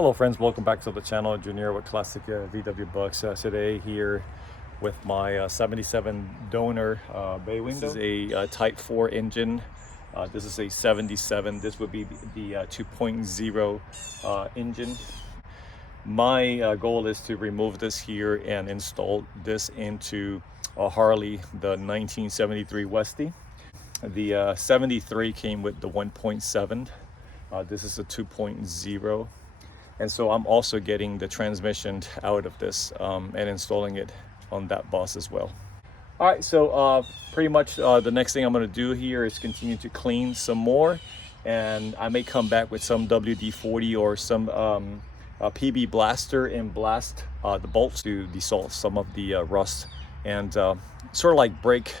Hello friends, welcome back to the channel. Junior with Classic VW Bucks. Today here with my 77 donor bay window. This is a Type 4 engine. This is a 77. This would be the 2.0 engine. My goal is to remove this here and install this into a Harley, the 1973 Westy. The 73 came with the 1.7. This is a 2.0. And so I'm also getting the transmission out of this and installing it on that bus as well. All right, so pretty much the next thing I'm gonna do here is continue to clean some more. And I may come back with some WD-40 or some PB blaster and blast the bolts to dissolve some of the rust and sort of like break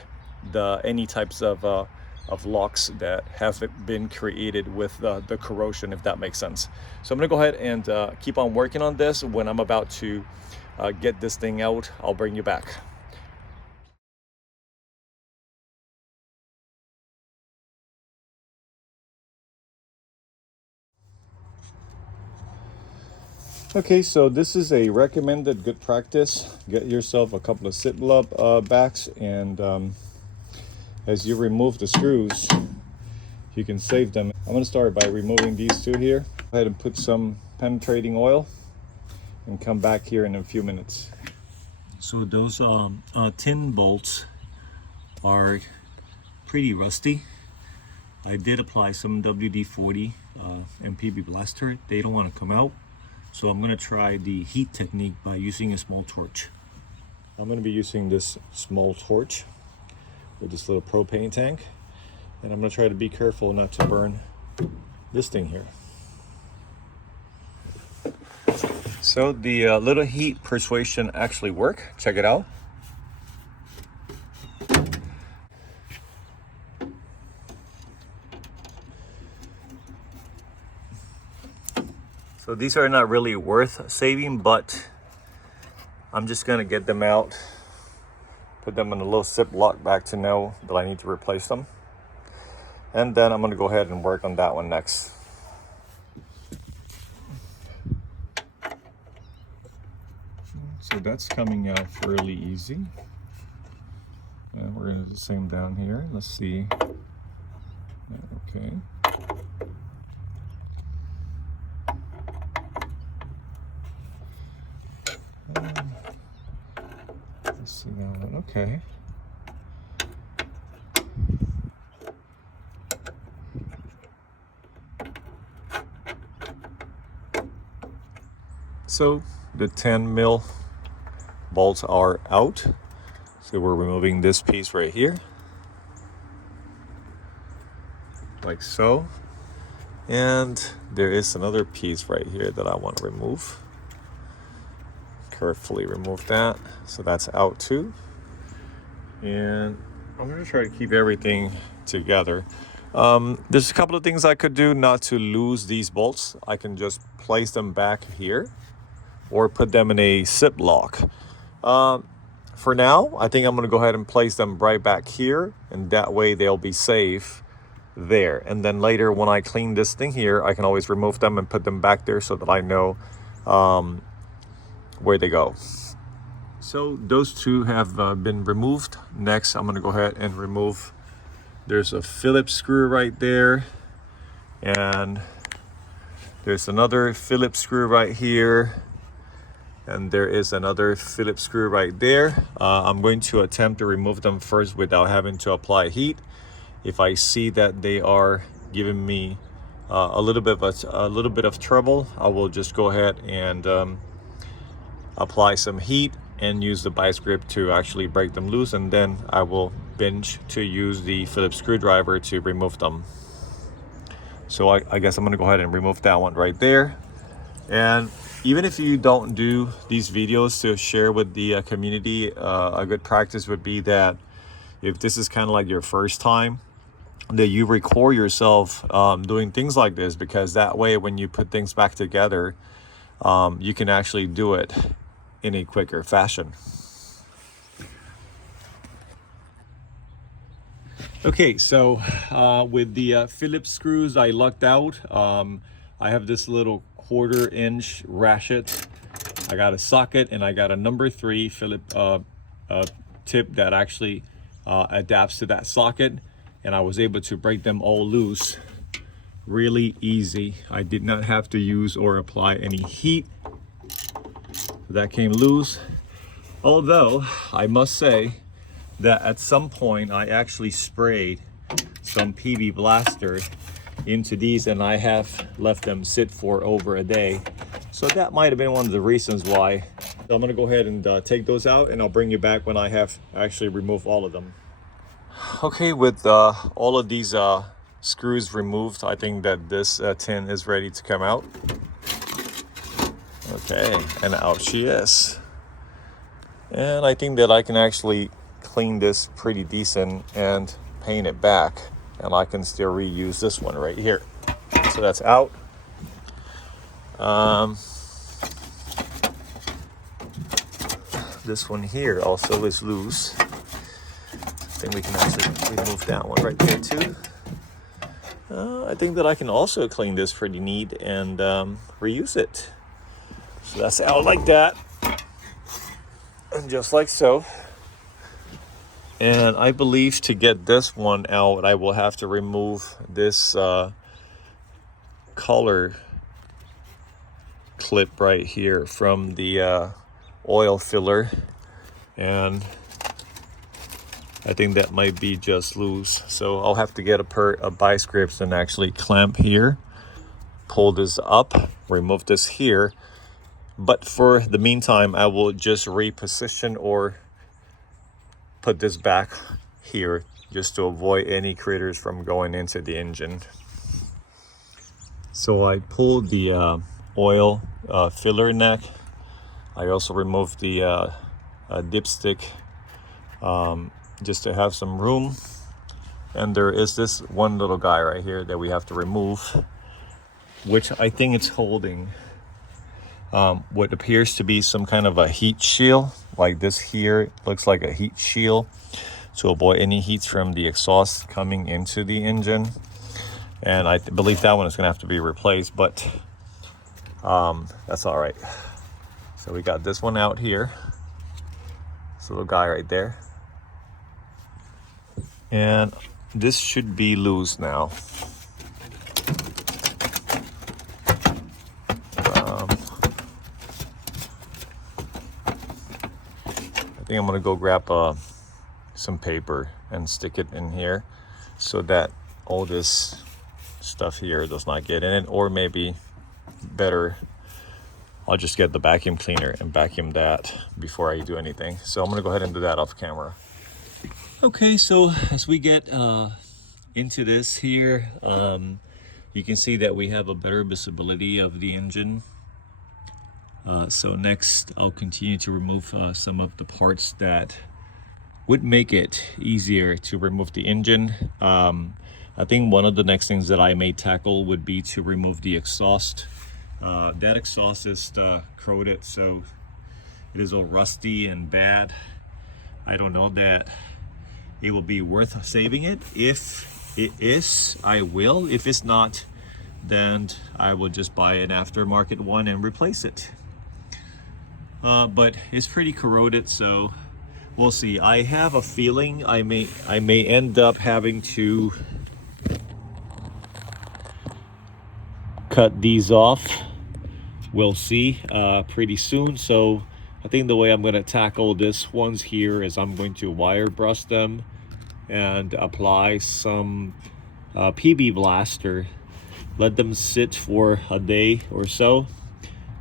any types of locks that have been created with the corrosion, if that makes sense. So I'm gonna go ahead and keep on working on this. When I'm about to get this thing out, I'll bring you back. Okay, so this is a recommended good practice. Get yourself a couple of sit-up backs, and as you remove the screws, you can save them. I'm going to start by removing these two here. Go ahead and put some penetrating oil and come back here in a few minutes. So those tin bolts are pretty rusty. I did apply some WD-40 and PB blaster. They don't want to come out. So I'm going to try the heat technique by using a small torch. I'm going to be using this small torch with this little propane tank, and I'm going to try to be careful not to burn this thing here. So the little heat persuasion actually worked. Check it out. So these are not really worth saving, but I'm just gonna get them out, put them in a little Ziploc bag to know that I need to replace them. And then I'm gonna go ahead and work on that one next. So that's coming out fairly easy. And we're gonna do the same down here. Let's see. Okay. Let's see that one. Okay. So the 10 mil bolts are out. So we're removing this piece right here, like so. And there is another piece right here that I want to remove. Carefully remove that. So that's out too. And I'm gonna try to keep everything together. There's a couple of things I could do not to lose these bolts. I can just place them back here or put them in a Ziploc. For now, I think I'm gonna go ahead and place them right back here, and that way they'll be safe there. And then later when I clean this thing here, I can always remove them and put them back there so that I know where they go. So those two have been removed. Next, I'm gonna go ahead and remove, there's a Phillips screw right there, and there's another Phillips screw right here, and there is another Phillips screw right there. I'm going to attempt to remove them first without having to apply heat. If I see that they are giving me a little bit of trouble, I will just go ahead and apply some heat and use the vice grip to actually break them loose, and then I will binge to use the Phillips screwdriver to remove them. So I guess I'm gonna go ahead and remove that one right there. And even if you don't do these videos to share with the community, a good practice would be that if this is kind of like your first time, that you record yourself doing things like this, because that way when you put things back together, you can actually do it in a quicker fashion. Okay, so with the Phillips screws I lucked out. I have this little 1/4" ratchet. I got a socket, and I got a number 3 Phillips tip that actually adapts to that socket, and I was able to break them all loose really easy. I did not have to use or apply any heat. That came loose. Although I must say that at some point I actually sprayed some PB Blaster into these, and I have left them sit for over a day. So that might have been one of the reasons why. So I'm gonna go ahead and take those out, and I'll bring you back when I have actually removed all of them. Okay, with all of these screws removed, I think that this tin is ready to come out. Okay, and out she is. And I think that I can actually clean this pretty decent and paint it back, and I can still reuse this one right here. So that's out. This one here also is loose. I think we can actually remove that one right there too. I think that I can also clean this pretty neat and reuse it. So that's out like that, and just like so. And I believe to get this one out, I will have to remove this color clip right here from the oil filler, and I think that might be just loose. So I'll have to get a pair of vice grips and actually clamp here, pull this up, remove this here. But for the meantime, I will just reposition or put this back here just to avoid any critters from going into the engine. So I pulled the oil filler neck. I also removed the dipstick just to have some room. And there is this one little guy right here that we have to remove, which I think it's holding what appears to be some kind of a heat shield. Like this here looks like a heat shield to avoid any heat from the exhaust coming into the engine. And I believe that one is going to have to be replaced, but that's all right. So we got this one out here. This little guy right there. And this should be loose now. I think I'm gonna go grab some paper and stick it in here so that all this stuff here does not get in it, or maybe better, I'll just get the vacuum cleaner and vacuum that before I do anything. So I'm gonna go ahead and do that off camera. Okay, so as we get into this here, you can see that we have a better visibility of the engine. So next I'll continue to remove some of the parts that would make it easier to remove the engine. I think one of the next things that I may tackle would be to remove the exhaust. That exhaust is corroded, so it is all rusty and bad. I don't know that it will be worth saving it. If it is, I will. If it's not, then I will just buy an aftermarket one and replace it. But it's pretty corroded, so we'll see. I have a feeling I may end up having to cut these off. We'll see pretty soon. So I think the way I'm going to tackle this ones here is I'm going to wire brush them and apply some PB Blaster. Let them sit for a day or so.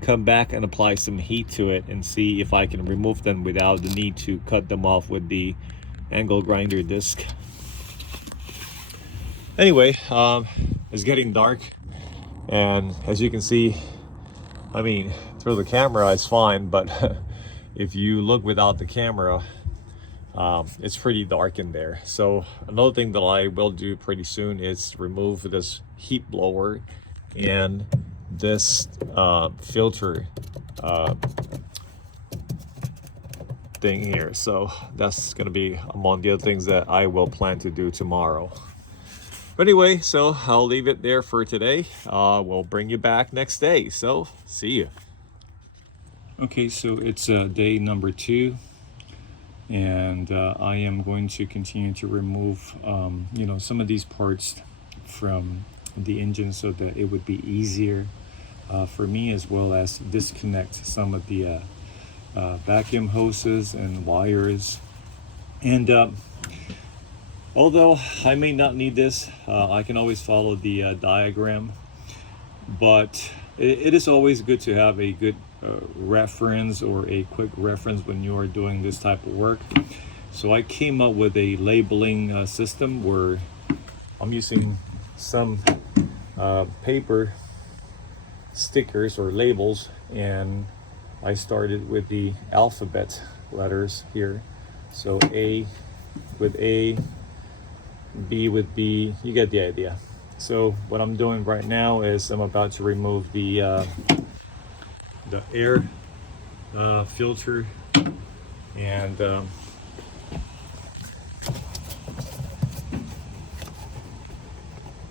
Come back and apply some heat to it and see if I can remove them without the need to cut them off with the angle grinder disc. Anyway, it's getting dark, and as you can see, I mean, through the camera it's fine, but if you look without the camera, it's pretty dark in there. So another thing that I will do pretty soon is remove this heat blower and this filter thing here. So that's going to be among the other things that I will plan to do tomorrow. But anyway, so I'll leave it there for today. We'll bring you back next day. So see you. Okay, so it's day number 2, and I am going to continue to remove you know, some of these parts from the engine so that it would be easier for me, as well as disconnect some of the vacuum hoses and wires. And although I may not need this, I can always follow the diagram, but it is always good to have a good reference, or a quick reference, when you are doing this type of work. So I came up with a labeling system where I'm using some paper stickers or labels, and I started with the alphabet letters here. So A with A, B with B, you get the idea. So what I'm doing right now is I'm about to remove the air filter, and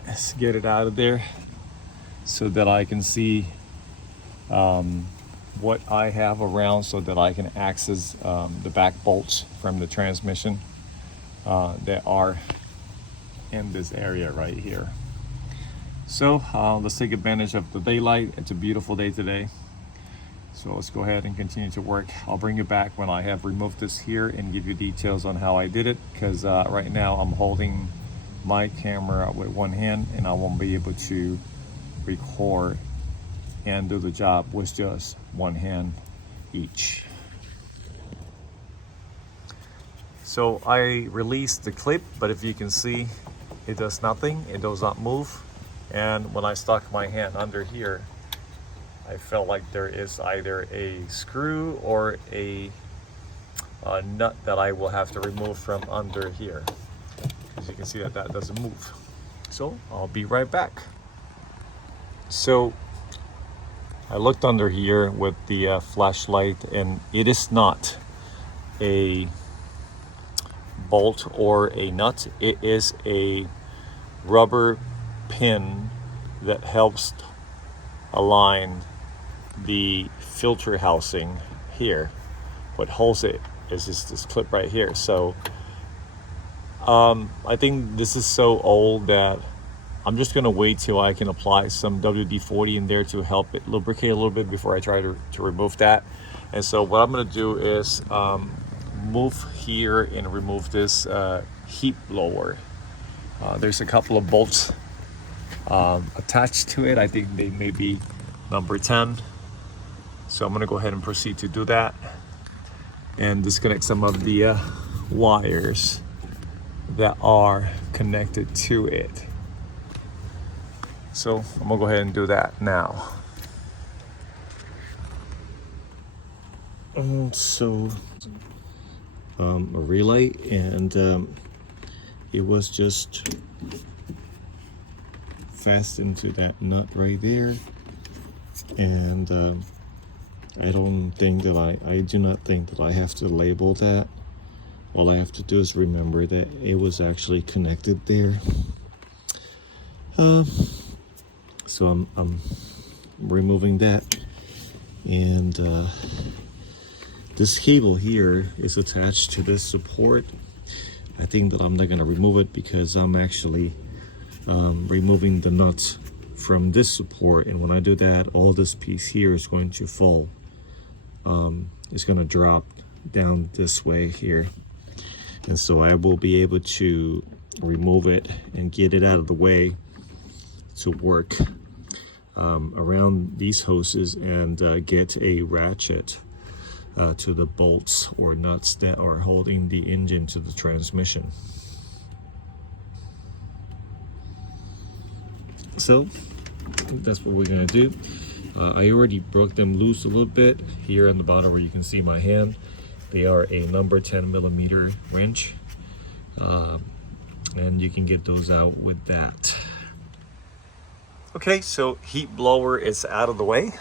let's get it out of there so that I can see what I have around, so that I can access the back bolts from the transmission that are in this area right here. So let's take advantage of the daylight. It's a beautiful day today, so let's go ahead and continue to work. I'll bring you back when I have removed this here and give you details on how I did it, because right now I'm holding my camera with one hand and I won't be able to record and do the job with just one hand each. So I released the clip, but if you can see, it does nothing, it does not move. And when I stuck my hand under here, I felt like there is either a screw or a nut that I will have to remove from under here. As you can see, that doesn't move. So I'll be right back. So I looked under here with the flashlight, and it is not a bolt or a nut. It is a rubber pin that helps align the filter housing here. What holds it is this clip right here. So I think this is so old that I'm just gonna wait till I can apply some WD-40 in there to help it lubricate a little bit before I try to remove that. And so what I'm gonna do is move here and remove this heat blower. There's a couple of bolts attached to it. I think they may be number 10. So I'm gonna go ahead and proceed to do that and disconnect some of the wires that are connected to it. So I'm gonna go ahead and do that now. So a relay, and it was just fastened to that nut right there, and I don't think that I do not think that I have to label that. All I have to do is remember that it was actually connected there. So I'm removing that, and this cable here is attached to this support. I think that I'm not going to remove it because I'm actually removing the nuts from this support, and when I do that, all this piece here is going to fall. It's going to drop down this way here, and so I will be able to remove it and get it out of the way to work around these hoses and get a ratchet to the bolts or nuts that are holding the engine to the transmission. So that's what we're gonna do. I already broke them loose a little bit here on the bottom where you can see my hand. They are a number 10 millimeter wrench, and you can get those out with that. Okay, so heat blower is out of the way.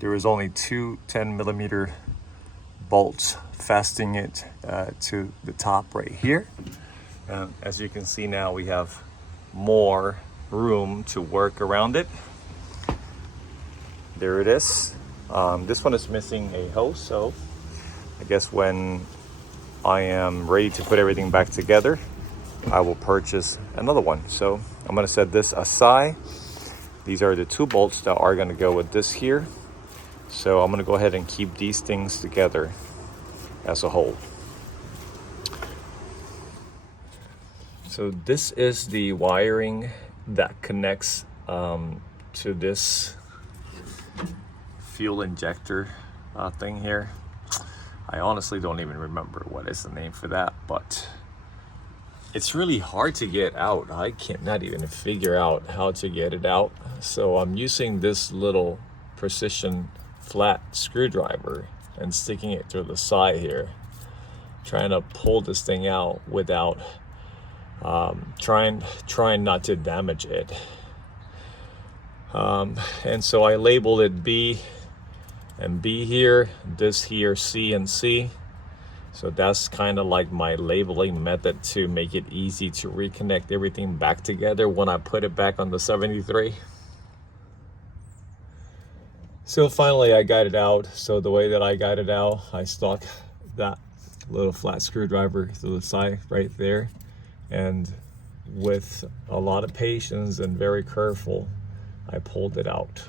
There is only two 10 millimeter bolts fastening it to the top right here. And as you can see now, we have more room to work around it. There it is. This one is missing a hose, so I guess when I am ready to put everything back together, I will purchase another one. So I'm going to set this aside. These are the 2 bolts that are going to go with this here. So I'm going to go ahead and keep these things together as a whole. So this is the wiring that connects to this fuel injector thing here. I honestly don't even remember what is the name for that, but it's really hard to get out. I cannot even figure out how to get it out. So I'm using this little precision flat screwdriver and sticking it through the side here, trying to pull this thing out without trying not to damage it. And so I labeled it B and B here, this here C and C. So that's kind of like my labeling method to make it easy to reconnect everything back together when I put it back on the 73. So finally I got it out. So the way that I got it out, I stuck that little flat screwdriver to the side right there. And with a lot of patience and very careful, I pulled it out.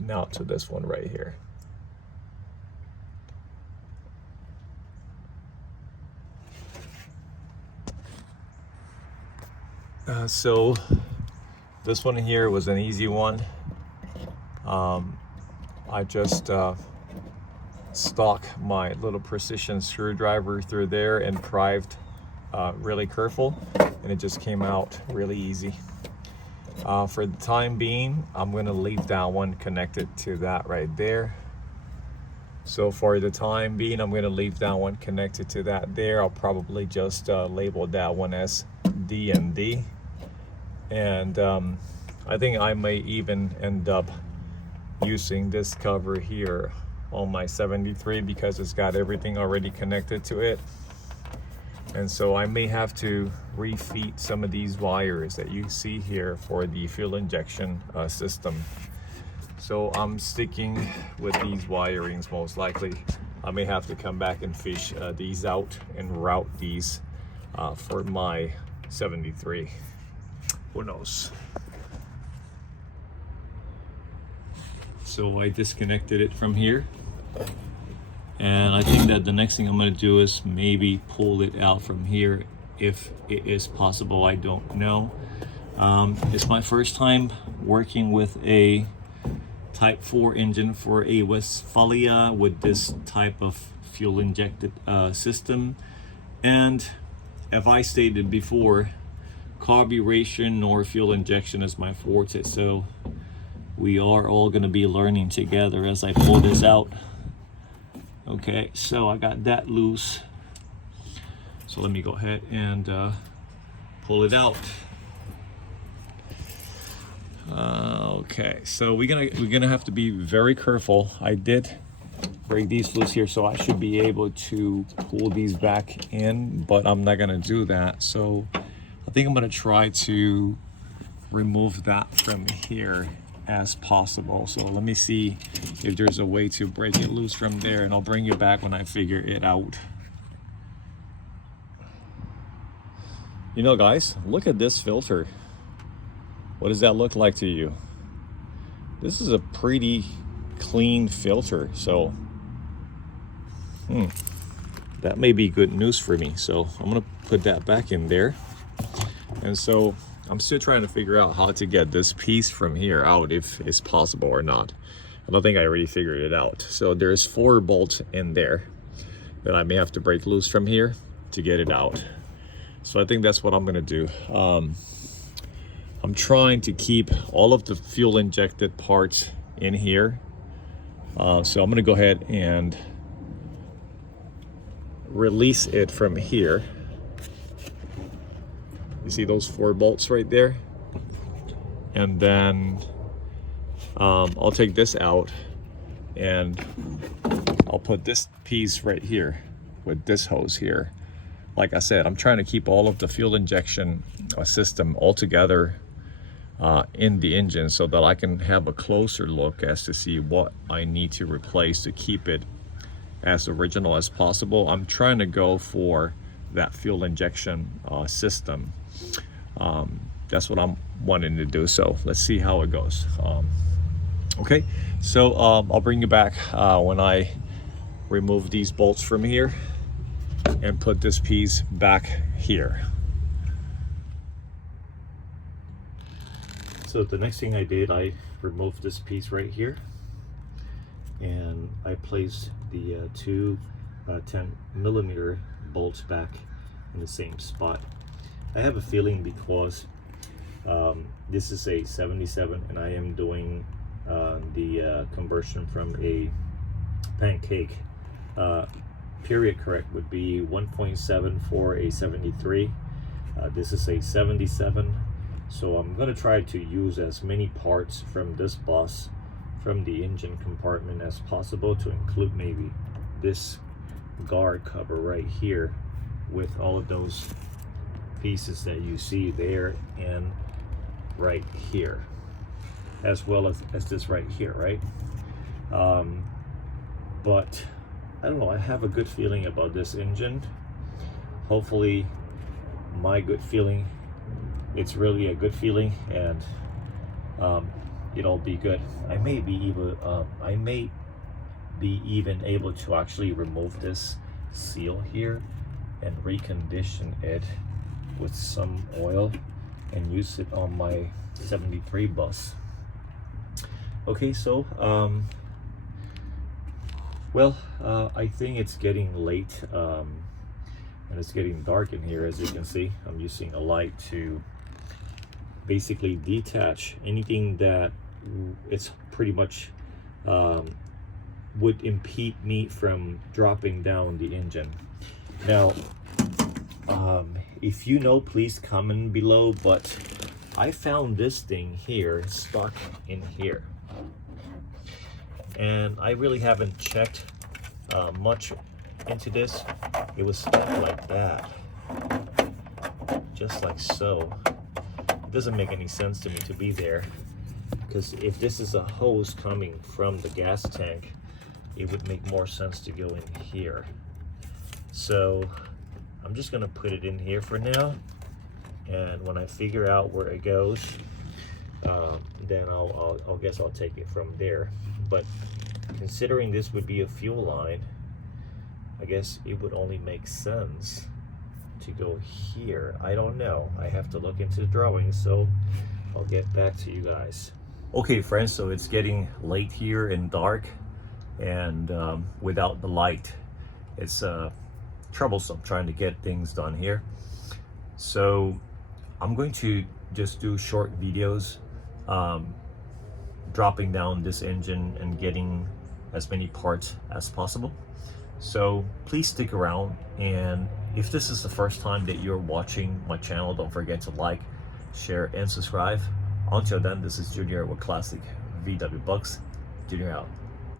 Now to this one right here. So this one here was an easy one. I just stuck my little precision screwdriver through there and prived really careful, and it just came out really easy. For the time being, I'm going to leave that one connected to that right there. So for the time being, I'm going to leave that one connected to that there. I'll probably just label that one as D and D. And I think I may even end up using this cover here on my 73 because it's got everything already connected to it. And so I may have to refeed some of these wires that you see here for the fuel injection system. So I'm sticking with these wirings most likely. I may have to come back and fish these out and route these for my 73. Who knows? So I disconnected it from here. And I think that the next thing I'm going to do is maybe pull it out from here if it is possible. I don't know. It's my first time working with a Type 4 engine for a Westfalia with this type of fuel injected system. And if I stated before, carburation or fuel injection is my forte. So we are all going to be learning together as I pull this out. Okay, so I got that loose. So let me go ahead and pull it out. Okay, so we're gonna have to be very careful. I did break these loose here, so I should be able to pull these back in, but I'm not gonna do that. So I think I'm gonna try to remove that from here as possible. So let me see if there's a way to break it loose from there, and I'll bring you back when I figure it out. You know, guys, look at this filter. What does that look like to you? This is a pretty clean filter, so that may be good news for me. So I'm gonna put that back in there. And so I'm still trying to figure out how to get this piece from here out, if it's possible or not. I don't think I already figured it out. So there's 4 bolts in there that I may have to break loose from here to get it out. So I think that's what I'm gonna do. I'm trying to keep all of the fuel injected parts in here. So I'm gonna go ahead and release it from here. You see those 4 bolts right there? And then I'll take this out and I'll put this piece right here with this hose here like I said, I'm trying to keep all of the fuel injection system all together in the engine so that I can have a closer look as to see what I need to replace to keep it as original as possible. I'm trying to go for that fuel injection system. That's what I'm wanting to do, so let's see how it goes. Okay, so I'll bring you back when I remove these bolts from here and put this piece back here. So the next thing I did, I removed this piece right here, and I placed the two 10mm bolts back in the same spot. I have a feeling because this is a 77 and I am doing the conversion from a pancake. Period correct would be 1.7 for a 73. This is a 77. So I'm going to try to use as many parts from this bus, from the engine compartment as possible, to include maybe this guard cover right here with all of those pieces that you see there and right here, as well as this right here, right? But I don't know, I have a good feeling about this engine. Hopefully my good feeling, it's really a good feeling, and it'll be good. I may be even able to actually remove this seal here and recondition it with some oil and use it on my 73 bus. Okay, so I think it's getting late and it's getting dark in here. As you can see, I'm using a light to basically detach anything that it's pretty much would impede me from dropping down the engine. Now if you know, please comment below, but I found this thing here stuck in here, and I really haven't checked much into this. It was stuck like that, just like so. It doesn't make any sense to me to be there, because if this is a hose coming from the gas tank, it would make more sense to go in here. So I'm just gonna put it in here for now, and when I figure out where it goes, then I'll guess I'll take it from there. But considering this would be a fuel line, I guess it would only make sense to go here. I don't know, I have to look into the drawings, so I'll get back to you guys. Okay friends, so it's getting late here and dark, and without the light it's troublesome trying to get things done here. So I'm going to just do short videos dropping down this engine and getting as many parts as possible. So please stick around, and if this is the first time that you're watching my channel, don't forget to like, share, and subscribe. Until then, this is Junior with Classic VW Bucks. Junior out.